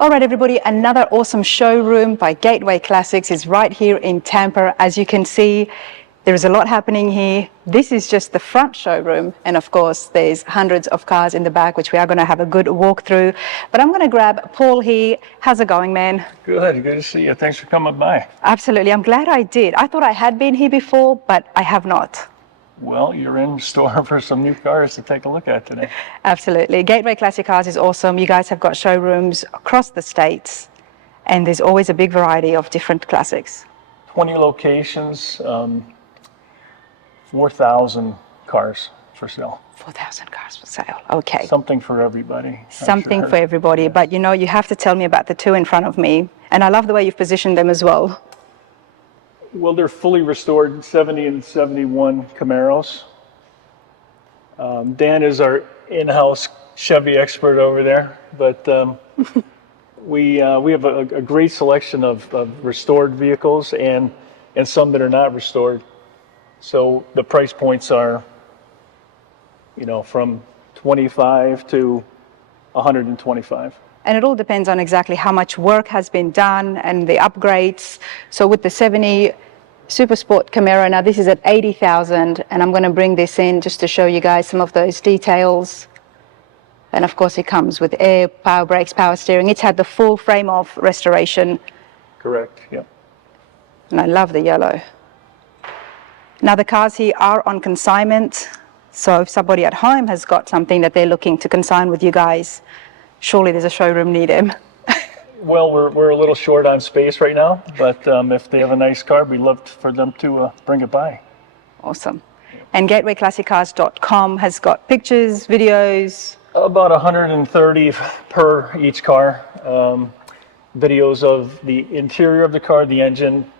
All right, everybody, another awesome showroom by Gateway Classics is right here in Tampa. As you can see, there is a lot happening here. This is just the front showroom, and of course, there's hundreds of cars in the back, which we are going to have a good walk through. But I'm going to grab Paul here. How's it going, man? Good to see you. Thanks for coming by. Absolutely. I'm glad I did. I thought I had been here before, but I have not. Well, you're in store for some new cars to take a look at today. Absolutely. Gateway Classic Cars is awesome. You guys have got showrooms across the states, and there's always a big variety of different classics. 20 locations, 4,000 cars for sale. 4,000 cars for sale. Okay. Something for everybody. Something for everybody. Yes. But you know, you have to tell me about the two in front of me. And I love the way you've positioned them as well. Well, they're fully restored 70 and 71 Camaros. Dan is our in-house Chevy expert over there, but we have a great selection of restored vehicles and some that are not restored. So the price points are, you know, from 25 to 125. And it all depends on exactly how much work has been done and the upgrades. So with the 70 Super Sport Camaro, now this is at 80,000, and I'm going to bring this in just to show you guys some of those details. And of course it comes with air, power brakes, power steering. It's had the full frame of restoration. Correct, yeah. And I love the yellow. Now the cars here are on consignment. So if somebody at home has got something that they're looking to consign with you guys, surely there's a showroom near them. Well, we're a little short on space right now, but if they have a nice car, we'd love for them to bring it by. Awesome. And GatewayClassicCars.com has got pictures, videos? About 130 per each car. Videos of the interior of the car, the engine.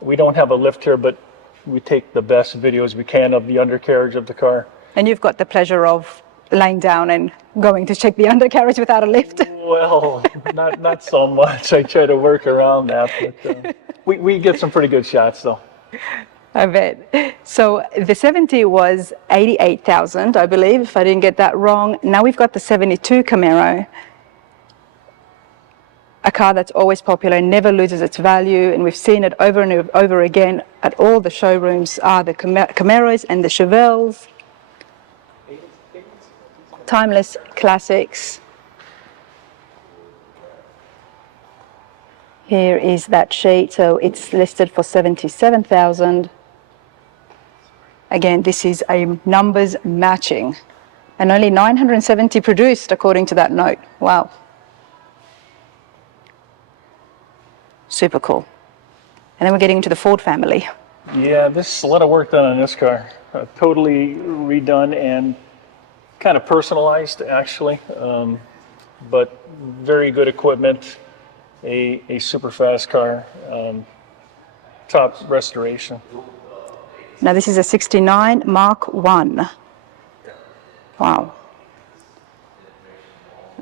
We don't have a lift here, but we take the best videos we can of the undercarriage of the car. And you've got the pleasure of laying down and going to check the undercarriage without a lift? Well, not so much. I try to work around that, but we get some pretty good shots though. I bet. So the 70 was 88,000, I believe, if I didn't get that wrong. Now we've got the 72 Camaro, a car that's always popular, never loses its value, and we've seen it over and over again at all the showrooms are the Camaros and the Chevrolets. Timeless classics. Here is that sheet, so it's listed for 77,000. Again, this is a numbers matching, and only 970 produced according to that note. Wow. Super cool. And then we're getting into the Ford family. Yeah, this is a lot of work done on this car. Totally redone and kind of personalized, actually, but very good equipment. A super fast car, top restoration. Now this is a 69 Mark 1. Wow.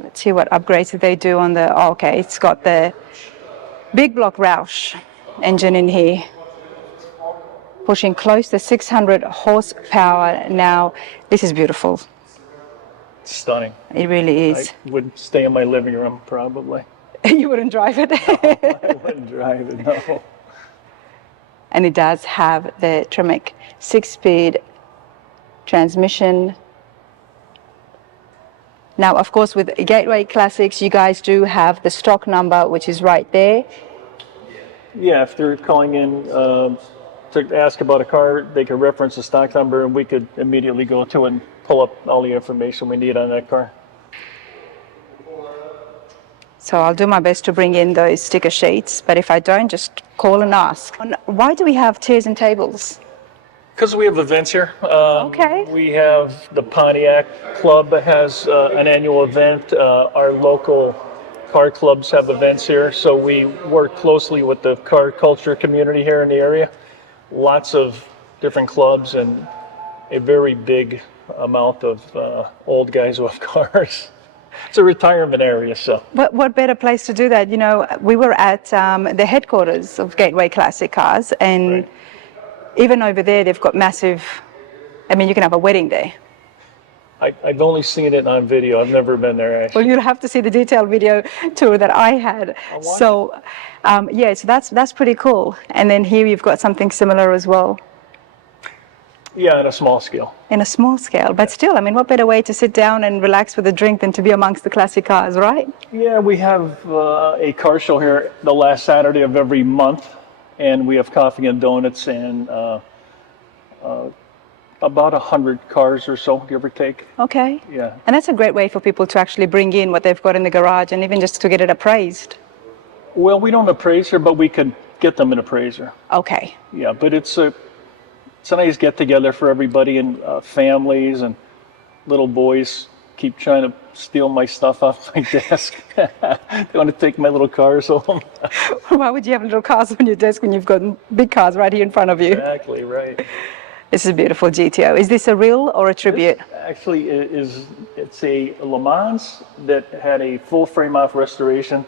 Let's see what upgrades they do on the, oh, okay, it's got the big block Roush engine in here, pushing close to 600 horsepower. Now, this is beautiful. Stunning. It really is. I would stay in my living room, probably. You wouldn't drive it? No, I wouldn't drive it, no. And it does have the Tremec 6-speed transmission. Now, of course, with Gateway Classics, you guys do have the stock number, which is right there. Yeah, if they're calling in to ask about a car, they could reference the stock number, and we could immediately go to it and pull up all the information we need on that car. So I'll do my best to bring in those sticker sheets, but if I don't, just call and ask. Why do we have chairs and tables? Because we have events here. Okay. We have the Pontiac Club has an annual event. Our local car clubs have events here, so we work closely with the car culture community here in the area. Lots of different clubs and a very big amount of old guys who have cars. It's a retirement area, so. What better place to do that? You know, we were at the headquarters of Gateway Classic Cars, and even over there, they've got massive, I mean, you can have a wedding there. I've only seen it on video. I've never been there, Well, actually. you'll have to see the detailed video tour that I had. I'll watch So, yeah, so that's pretty cool. And then here you've got something similar as well Yeah, on a small scale. in a small scale. But still, I mean, what better way to sit down and relax with a drink than to be amongst the classic cars, right? Yeah, we have a car show here the last Saturday of every month, and we have coffee and donuts and about 100 cars or so, give or take. Okay. Yeah. And that's a great way for people to actually bring in what they've got in the garage and even just to get it appraised. Well, we don't appraise here, but we could get them an appraiser. Okay. Yeah, but it's a nice get together for everybody, and families and little boys keep trying to steal my stuff off my desk. They want to take my little cars home. Why would you have little cars on your desk when you've got big cars right here in front of you? Exactly, right. This is a beautiful GTO. Is this a real or a tribute? This actually it's a Le Mans that had a full frame off restoration.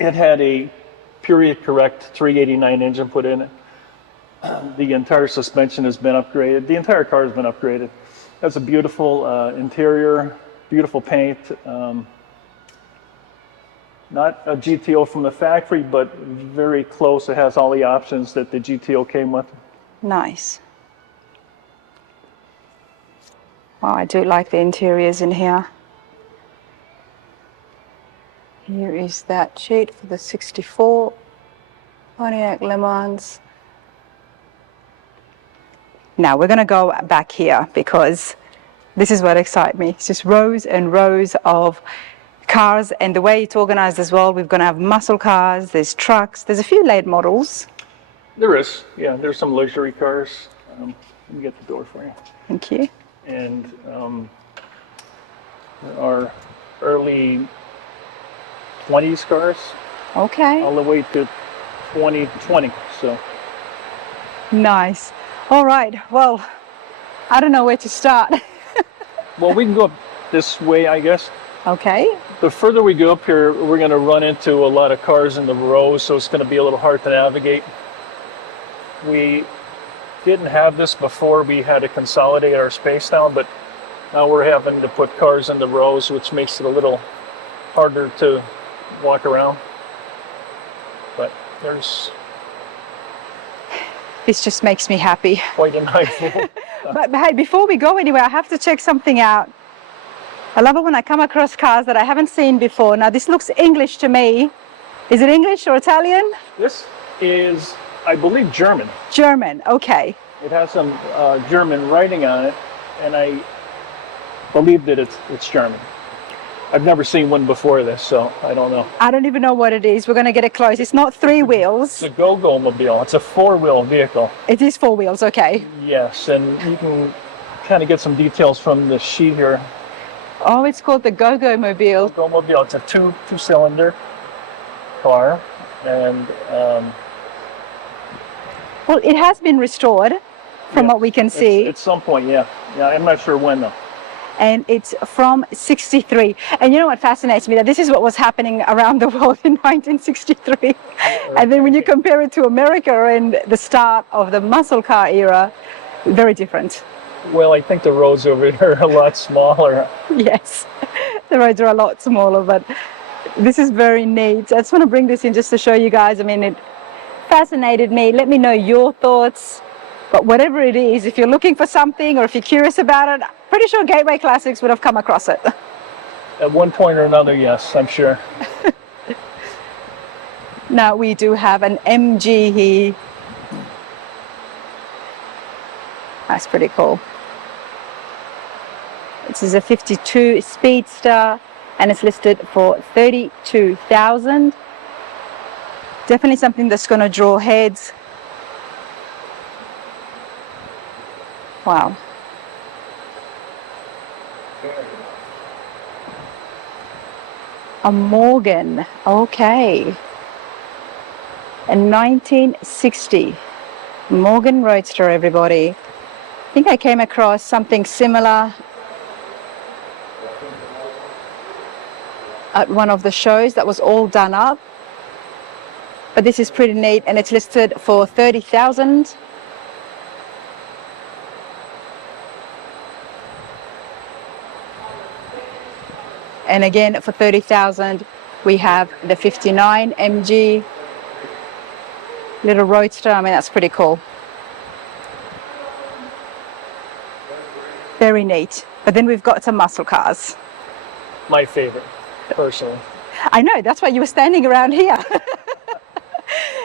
It had a period correct 389 engine put in it. The entire suspension has been upgraded. The entire car has been upgraded. That's a beautiful interior, beautiful paint. Not a GTO from the factory, but very close. It has all the options that the GTO came with. Nice. Wow, I do like the interiors in here. Here is that sheet for the 64 Pontiac Le Mans. Now we're going to go back here because this is what excites me. It's just rows and rows of cars, and the way it's organized as well, we're going to have muscle cars, there's trucks, there's a few late models. There is, yeah, there's some luxury cars. Let me get the door for you. Thank you. And there are early 20s cars Okay. all the way to 2020, so. Nice. All right. Well, I don't know where to start. Well, we can go up this way, I guess. Okay. The further we go up here, we're going to run into a lot of cars in the rows, so it's going to be a little hard to navigate. We didn't have this before. We had to consolidate our space down, but now we're having to put cars in the rows, which makes it a little harder to walk around. But there's This just makes me happy. quite a nice But hey, before we go anywhere, I have to check something out. I love it when I come across cars that I haven't seen before. Now, this looks English to me. Is it English or Italian? This is, I believe, German. German. Okay. It has some German writing on it, and I believe that it's German. I've never seen one before this, so I don't know. I don't even know what it is. We're going to get it close. It's not three wheels. It's a go-go mobile. It's a four-wheel vehicle. It is four wheels. Okay. Yes, and you can kind of get some details from the sheet here. Oh, it's called the Go-Go Mobile. Go mobile. It's a two-cylinder car, and Well, it has been restored from what we can see. at some point, yeah. I'm not sure when though. And it's from 63. And you know what fascinates me? That this is what was happening around the world in 1963. And then when you compare it to America and the start of the muscle car era, very different. Well, I think the roads over here are a lot smaller. Yes, the roads are a lot smaller, but this is very neat. I just want to bring this in just to show you guys. I mean, it fascinated me. Let me know your thoughts. But whatever it is, if you're looking for something or if you're curious about it, pretty sure Gateway Classics would have come across it. At one point or another, yes, I'm sure. Now we do have an MG here. That's pretty cool. This is a 52 Speedster and it's listed for $32,000. Definitely something that's going to draw heads. Wow. A Morgan, okay. A 1960 Morgan Roadster, everybody. I think I came across something similar at one of the shows that was all done up. But this is pretty neat and it's listed for $30,000. And again, for 30,000, we have the 59 MG little roadster. I mean, that's pretty cool. Very neat. But then we've got some muscle cars. My favorite, personally. I know, that's why you were standing around here.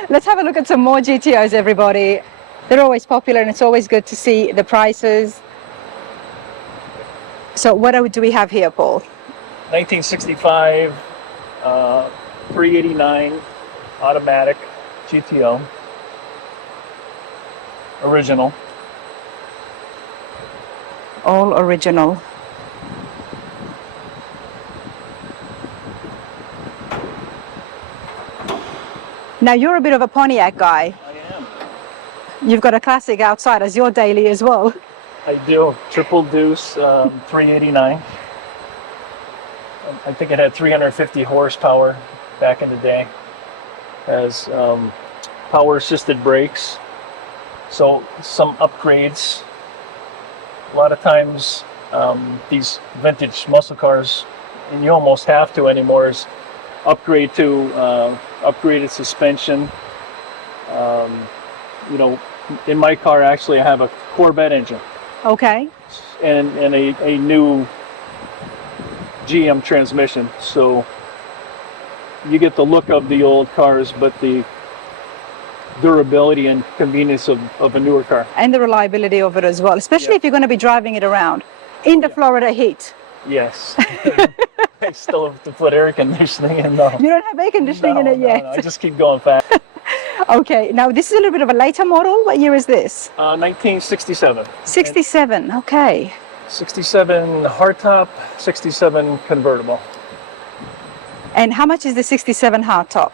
Let's have a look at some more GTOs, everybody. They're always popular and it's always good to see the prices. So what do we have here, Paul? 1965, 389 automatic GTO. Original. All original. Now you're a bit of a Pontiac guy. I am. You've got a classic outside as your daily as well. I do. Triple deuce, 389. I think it had 350 horsepower back in the day. Has power assisted brakes. So some upgrades. A lot of times these vintage muscle cars, and you almost have to anymore, is upgrade to upgraded suspension. You know, in my car actually I have a Corvette engine. Okay. And a new GM transmission. So you get the look of the old cars, but the durability and convenience of a newer car. And the reliability of it as well, especially Yeah. if you're going to be driving it around in the Florida heat. Yes. I still have to put air conditioning in though. You don't have air conditioning in it yet. No, I just keep going fast. Okay, now this is a little bit of a later model. What year is this? 1967. 67, okay. 67 hardtop, 67 convertible. And how much is the 67 hardtop?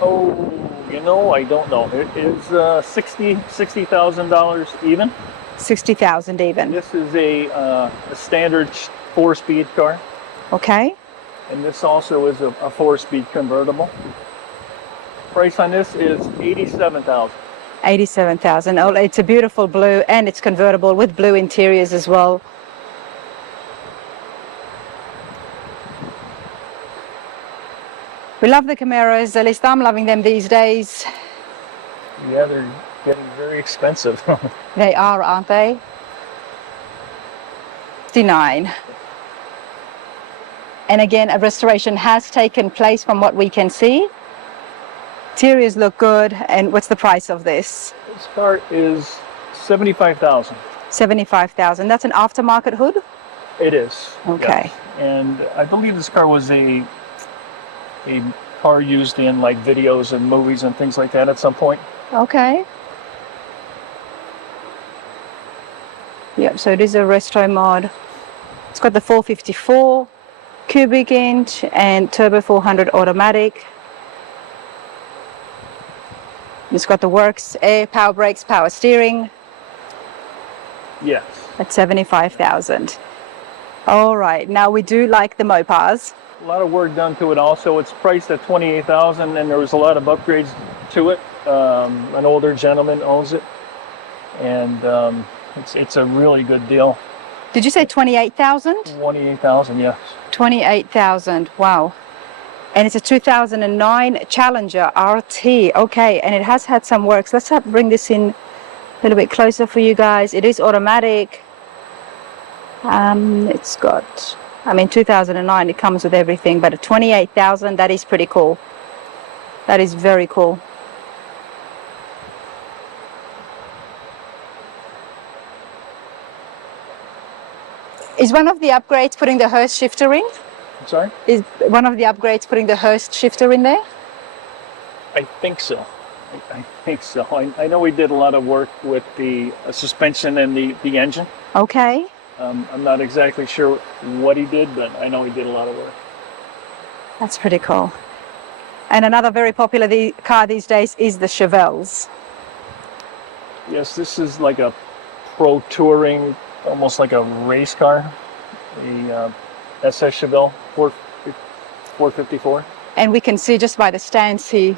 Oh, you know, I don't know. It is $60,000 even. 60,000 even. This is a standard 4-speed car, Okay. and this also is a 4-speed convertible. Price on this is $87,000. 87,000. Oh, it's a beautiful blue and it's convertible with blue interiors as well. We love the Camaros, at least I'm loving them these days. Yeah, they're getting very expensive. They are, aren't they? 59. And again, a restoration has taken place from what we can see. Interiors look good. And what's the price of this? This car is $75,000. 75,000. That's an aftermarket hood? It is. Okay. Yes. And I believe this car was a car used in like videos and movies and things like that at some point. Okay. Yep, so it is a resto mod. It's got the 454 cubic inch and turbo 400 automatic. It's got the works, air, power brakes, power steering. Yes. At 75,000. All right, now we do like the Mopars. A lot of work done to it also. It's priced at $28,000 and there was a lot of upgrades to it. An older gentleman owns it, and it's a really good deal. Did you say 28,000? $28,000, yes. 28,000, wow. And it's a 2009 Challenger RT. Okay, and it has had some works. Let's bring this in a little bit closer for you guys. It is automatic. It's got, I mean, 2009, it comes with everything, but at 28,000, that is pretty cool. That is very cool. Is one of the upgrades putting the Hurst shifter in? I'm sorry? Is one of the upgrades putting the Hurst shifter in there? I think so. I think so. I know we did a lot of work with the suspension and the engine. Okay. I'm not exactly sure what he did, but I know he did a lot of work. That's pretty cool. And another very popular car these days is the Chevelles. Yes, this is like a pro touring, almost like a race car. The SS Chevelle 454. And we can see just by the stance here.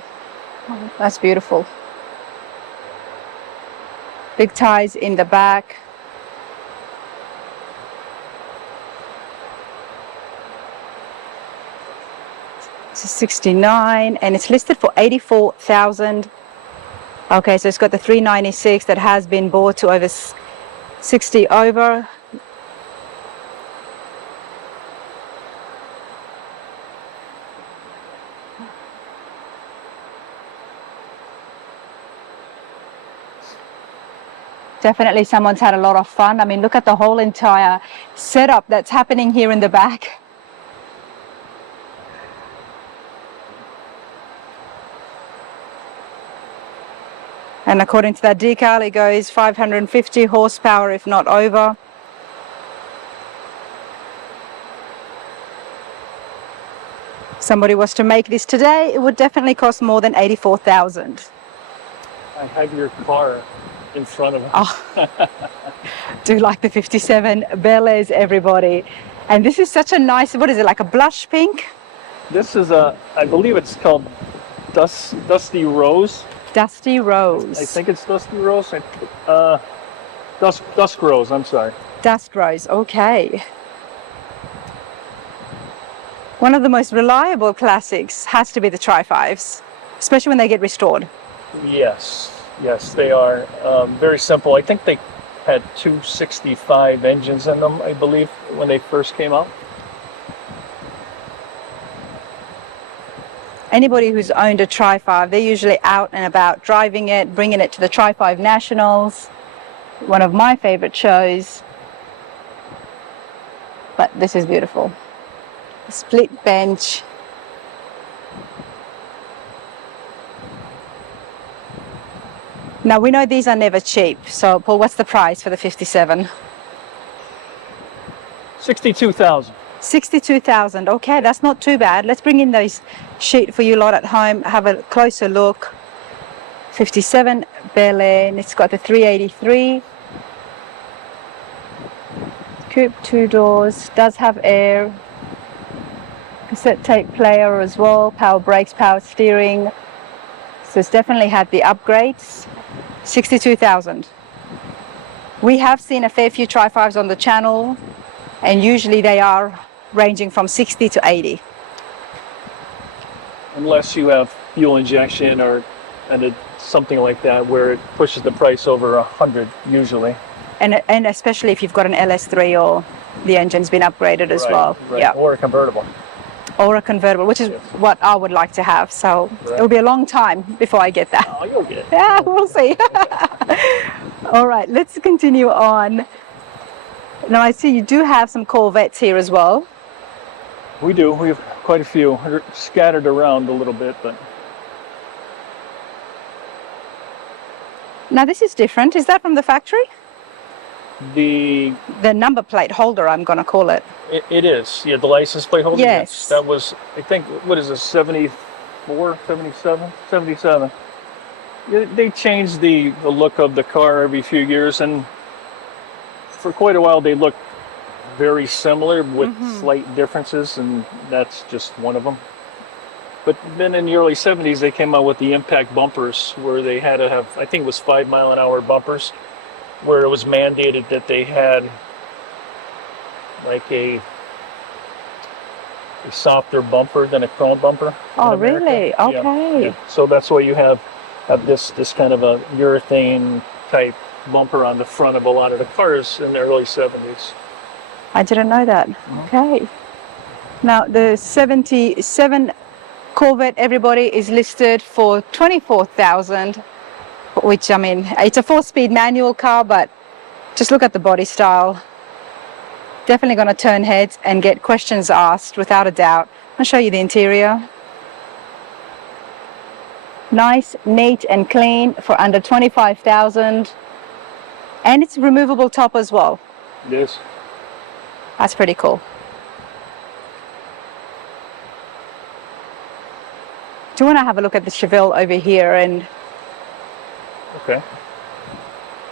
Oh, that's beautiful. Big ties in the back. 69, and it's listed for 84,000. Okay, so it's got the 396 that has been bought to over 60 over. Definitely someone's had a lot of fun. I mean, look at the whole entire setup that's happening here in the back. And according to that decal, it goes 550 horsepower, if not over. Somebody was to make this today, it would definitely cost more than 84,000. I have your car in front of us. Oh, do like the 57 Bel Airs, everybody. And this is such a nice, what is it, like a blush pink? This is a, I believe it's called Dusty Rose. Dusty Rose. I think it's Dusty Rose. Dusk Rose, I'm sorry. Dust Rose, okay. One of the most reliable classics has to be the Tri-5s, especially when they get restored. Yes, they are. Very simple. I think they had 265 engines in them, I believe, when they first came out. Anybody who's owned a Tri-5, they're usually out and about driving it, bringing it to the Tri-5 Nationals, one of my favorite shows. But this is beautiful. Split bench. Now we know these are never cheap. So Paul, what's the price for the 57? 62,000. 62,000. Okay, that's not too bad. Let's bring in those sheet for you lot at home. Have a closer look. 57 Bel Air, and it's got the 383. Coupe, 2 doors, does have air. Cassette tape player as well, power brakes, power steering. So it's definitely had the upgrades. 62,000. We have seen a fair few Tri-5s on the channel, and usually they are ranging from 60 to 80. Unless you have fuel injection or something like that where it pushes the price over 100 usually. And especially if you've got an LS3 or the engine's been upgraded as well. Right. Yeah. Or a convertible. Or a convertible, which is what I would like to have. So it'll be a long time before I get that. Oh, you'll get it. Yeah, we'll see. All right, let's continue on. Now I see you do have some Corvettes here as well. We do. We have quite a few. They're scattered around a little bit, but Now this is different. Is that from the factory? the The number plate holder, I'm going to call it. it is. Yeah, the license plate holder. Yes. That was, I think, what is it, 74, 77? 77. Yeah, they changed the look of the car every few years, and for quite a while they looked very similar with slight differences, and that's just one of them. But then in the early 70s, they came out with the impact bumpers where they had to have, I think it was 5-mile-an-hour bumpers, where it was mandated that they had like a softer bumper than a chrome bumper. Oh, in America. really? Yeah, Okay. yeah. So that's why you have this kind of a urethane type bumper on the front of a lot of the cars in the early 70s. I didn't know that. Okay. Now the 77 Corvette, everybody, is listed for 24,000, which, I mean, it's a 4-speed manual car, but just look at the body style. Definitely going to turn heads and get questions asked without a doubt. I'll show you the interior. Nice, neat and clean for under 25,000. And it's removable top as well. It is. That's pretty cool. Do you want to have a look at the Chevelle over here and Okay.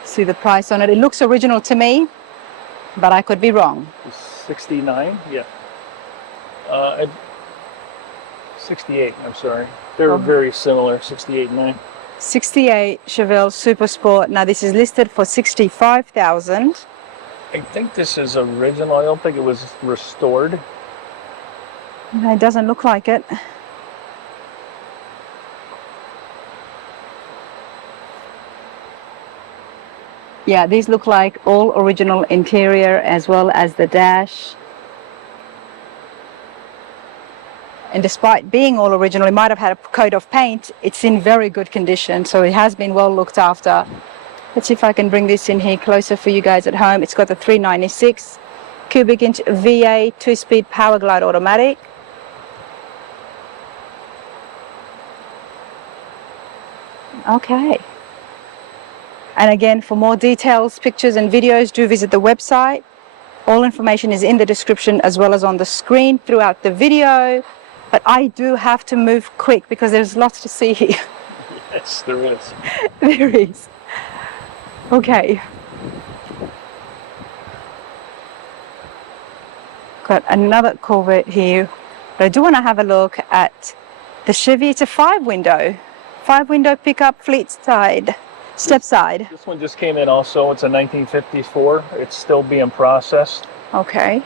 see the price on it? It looks original to me, but I could be wrong. 69, yeah. 68, I'm sorry. They're very similar, 68 and 9. 68 Chevelle Super Sport. Now this is listed for 65,000. I think this is original. I don't think it was restored. It doesn't look like it. Yeah, these look like all original interior as well as the dash. And despite being all original, it might have had a coat of paint, it's in very good condition, so it has been well looked after. Let's see if I can bring this in here closer for you guys at home. It's got the 396 cubic inch VA 2-speed power glide automatic. Okay. And again, for more details, pictures and videos, do visit the website. All information is in the description as well as on the screen throughout the video. But I do have to move quick because there's lots to see here. Yes, there is. There is. Okay. Got another Corvette here. But I do want to have a look at the Chevy. It's a 5-window pickup, fleet side, step side. This one just came in also. It's a 1954. It's still being processed. Okay.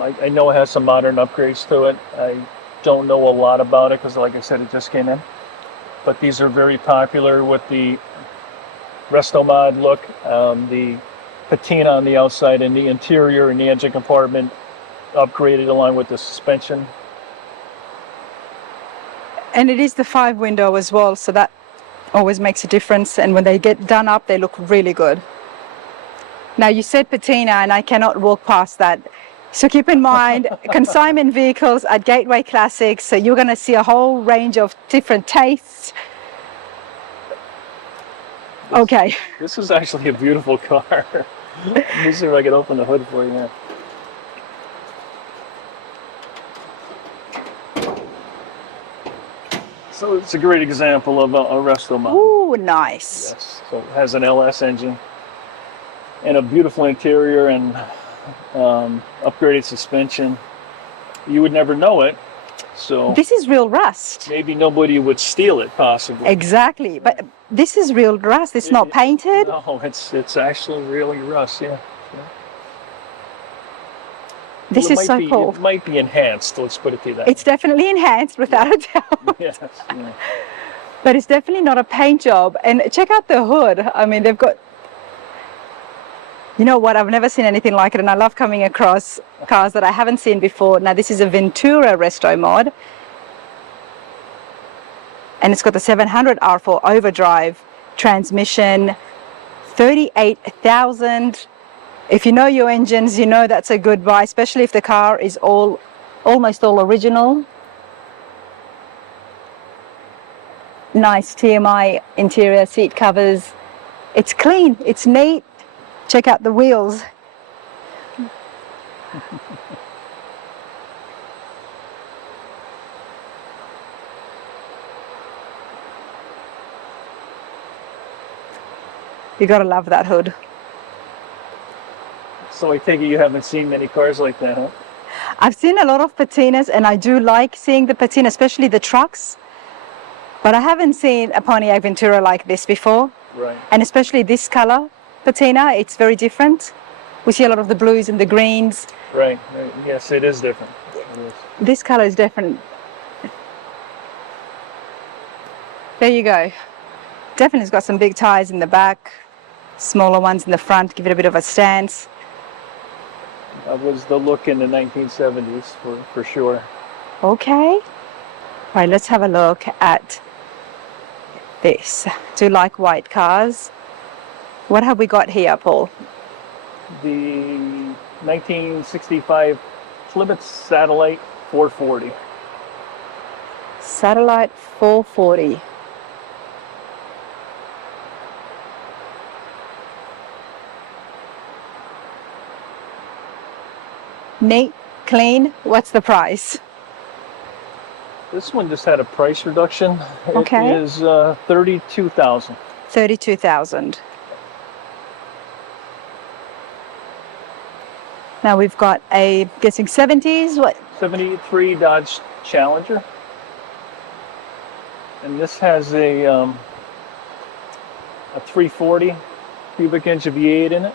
I know it has some modern upgrades to it. I don't know a lot about it because, like I said, it just came in. But these are very popular with the resto mod look, the patina on the outside and the interior and the engine compartment upgraded along with the suspension. And it is the 5-window as well, so that always makes a difference. And when they get done up, they look really good. Now, you said patina, and I cannot walk past that. So keep in mind, consignment vehicles at Gateway Classics, so you're going to see a whole range of different tastes. Okay. This is actually a beautiful car. Let me see if I can open the hood for you. So it's a great example of a resto mod. Ooh, nice. Yes. So it has an LS engine and a beautiful interior and upgraded suspension. You would never know it. So This is real rust. maybe nobody would steal it, possibly. Exactly. But this is real rust. It's not painted. No, it's actually really rust. Yeah. This Well, is so cool. It might be enhanced. Let's put it to that. It's definitely enhanced, without a doubt. Yes. Yeah. But it's definitely not a paint job. And check out the hood. I mean, they've got, you know what, I've never seen anything like it, and I love coming across cars that I haven't seen before. Now, this is a Ventura resto mod, and it's got the 700 R4 overdrive transmission, 38,000. If you know your engines, you know that's a good buy, especially if the car is almost all original. Nice TMI interior seat covers. It's clean, it's neat. Check out the wheels. You gotta love that hood. So I take it you haven't seen many cars like that, huh? I've seen a lot of patinas, and I do like seeing the patina, especially the trucks. But I haven't seen a Pontiac Ventura like this before. Right. And especially this color patina, it's very different. We see a lot of the blues and the greens. Right. Yes, it is different. It is. This color is different. There you go. Definitely has got some big tires in the back, smaller ones in the front, give it a bit of a stance. That was the look in the 1970s for sure. Okay. All right, let's have a look at this. Do you like white cars? What have we got here, Paul? The 1965 Plymouth Satellite 440. Satellite 440. Neat, clean. What's the price? This one just had a price reduction. Okay. It is $32,000. 32,000. Now we've got a, guessing 70s, what? 73 Dodge Challenger. And this has a 340 cubic inch V8 in it.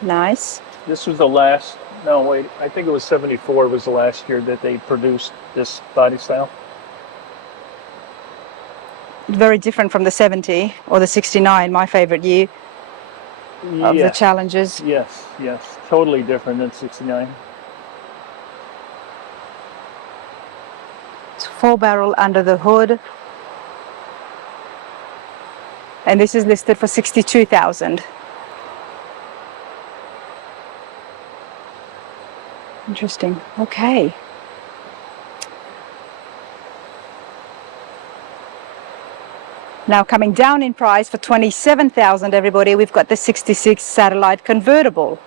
Nice. This was the last, no wait, I think it was 74 was the last year that they produced this body style. Very different from the 70 or the 69, my favorite year. of the Yes, Challengers. yes, yes. Totally different than 69. It's 4-barrel under the hood. And this is listed for 62,000. Interesting. Okay. Now coming down in price for 27,000, everybody, we've got the 66 Satellite convertible.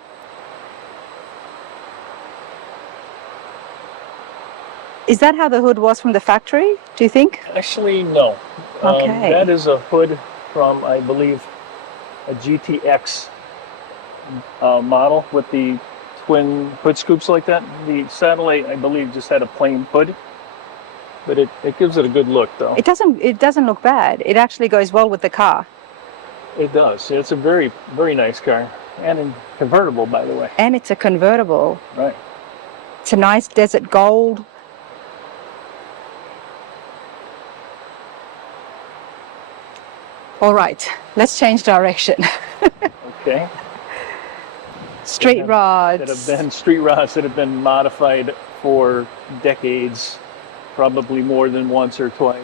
Is that how the hood was from the factory, do you think? Actually, no. Okay. That is a hood from, I believe, a GTX model with the twin hood scoops like that. The Satellite, I believe, just had a plain hood, but it gives it a good look, though. It doesn't look bad. It actually goes well with the car. It does. It's a very, very nice car, and a convertible, by the way. And it's a convertible. Right. It's a nice desert gold. All right, let's change direction. Okay. Street rods. That have been street rods that have been modified for decades, probably more than once or twice.